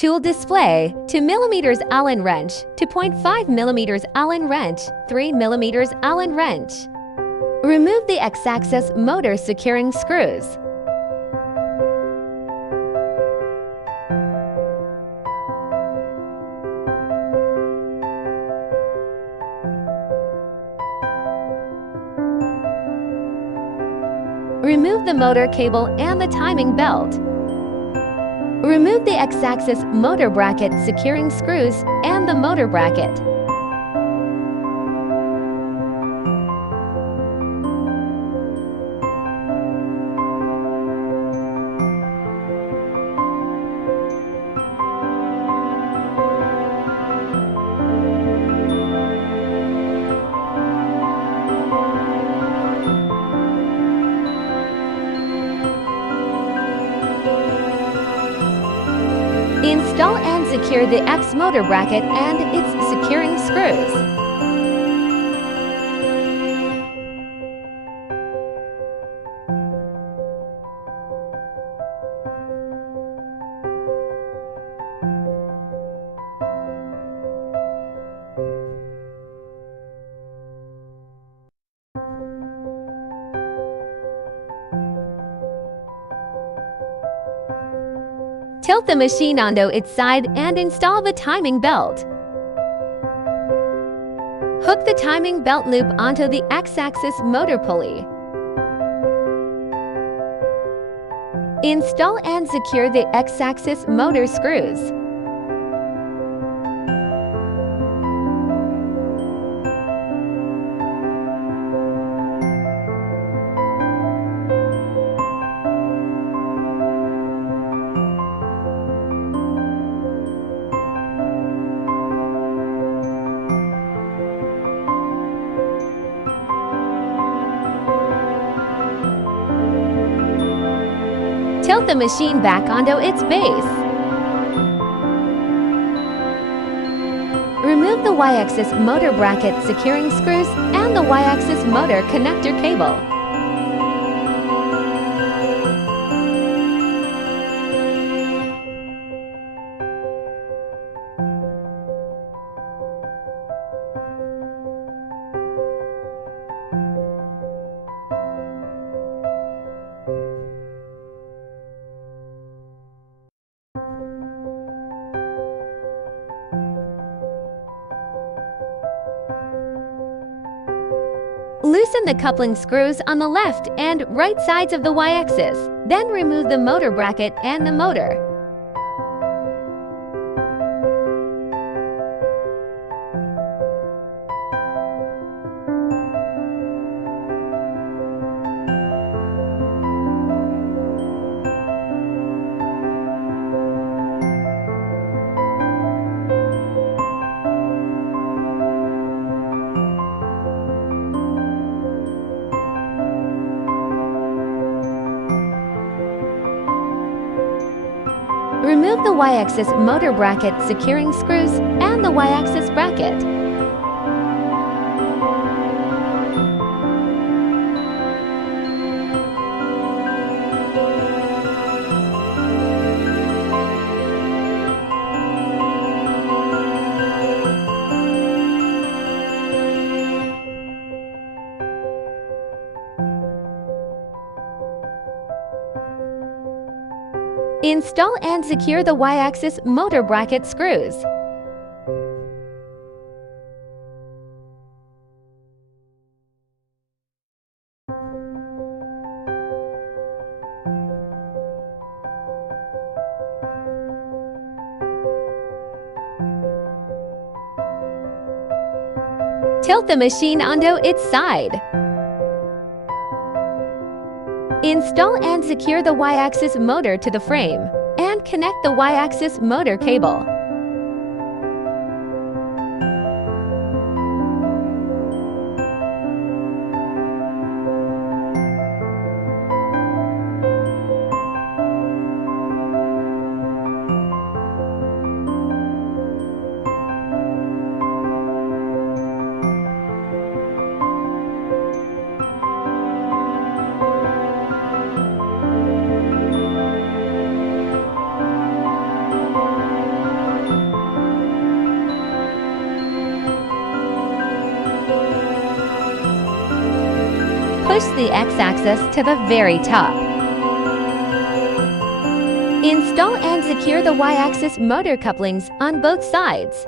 Tool display: 2 mm Allen wrench, 2.5 mm Allen wrench, 3 mm Allen wrench. Remove the X-axis motor securing screws. Remove the motor cable and the timing belt. Remove the X-axis motor bracket securing screws and the motor bracket. Install and secure the X motor bracket and its securing screws. Tilt the machine onto its side and install the timing belt. Hook the timing belt loop onto the X-axis motor pulley. Install and secure the X-axis motor screws. Tilt the machine back onto its base. Remove the Y-axis motor bracket securing screws and the Y-axis motor connector cable. Loosen the coupling screws on the left and right sides of the Y-axis, then remove the motor bracket and the motor. Remove the Y-axis motor bracket securing screws and the Y-axis bracket. Install and secure the Y-axis motor bracket screws. Tilt the machine onto its side. Install and secure the Y-axis motor to the frame and connect the Y-axis motor cable. push the X-axis to the very top. Install and secure the Y-axis motor couplings on both sides.